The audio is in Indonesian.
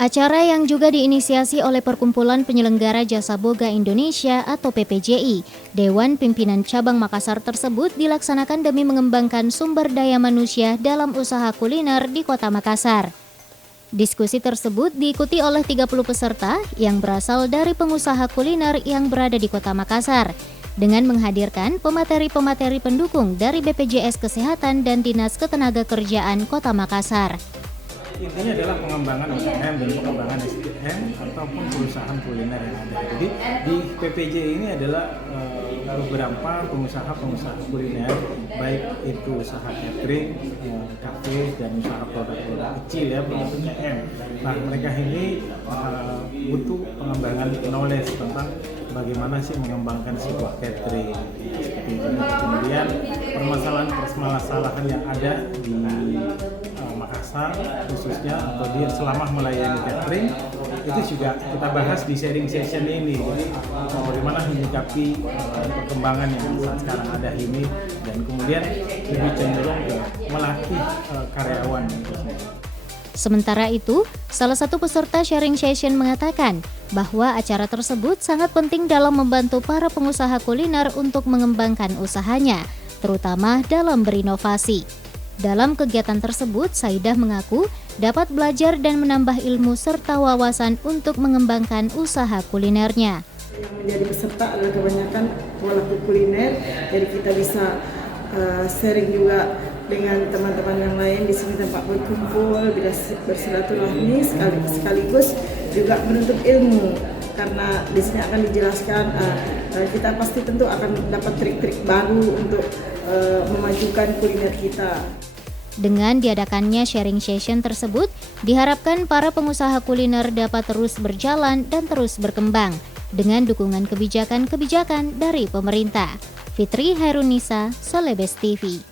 Acara yang juga diinisiasi oleh Perkumpulan Penyelenggara Jasa Boga Indonesia atau PPJI, Dewan Pimpinan Cabang Makassar tersebut dilaksanakan demi mengembangkan sumber daya manusia dalam usaha kuliner di Kota Makassar. Diskusi tersebut diikuti oleh 30 peserta yang berasal dari pengusaha kuliner yang berada di Kota Makassar, dengan menghadirkan pemateri-pemateri pendukung dari BPJS Kesehatan dan Dinas Ketenagakerjaan Kota Makassar. Intinya adalah pengembangan UMKM dan pengembangan SDM ataupun perusahaan kuliner yang ada. Jadi di PPJ ini adalah beberapa pengusaha kuliner, baik itu usaha catering, kafe, dan usaha produk-produk kecil ya, produk UMKM. Nah, mereka ini butuh pengembangan knowledge tentang bagaimana sih mengembangkan sebuah catering seperti itu. Kemudian permasalahan yang ada di Makassar khususnya atau dia selama melayani catering itu juga kita bahas di sharing session ini. Jadi bagaimana menyikapi perkembangan yang saat sekarang ada ini dan kemudian lebih cenderung ke melatih karyawan. Sementara itu, salah satu peserta sharing session mengatakan bahwa acara tersebut sangat penting dalam membantu para pengusaha kuliner untuk mengembangkan usahanya, terutama dalam berinovasi. Dalam kegiatan tersebut, Saidah mengaku dapat belajar dan menambah ilmu serta wawasan untuk mengembangkan usaha kulinernya. Yang menjadi peserta adalah kebanyakan pelaku kuliner, jadi kita bisa sharing juga dengan teman-teman yang lain di sini, tempat berkumpul, bersilaturahmi, sekaligus juga menuntut ilmu. Karena di sini akan dijelaskan, kita pasti tentu akan dapat trik-trik baru untuk memajukan kuliner kita. Dengan diadakannya sharing session tersebut, diharapkan para pengusaha kuliner dapat terus berjalan dan terus berkembang dengan dukungan kebijakan-kebijakan dari pemerintah. Fitri Hairunisa, Celebes TV.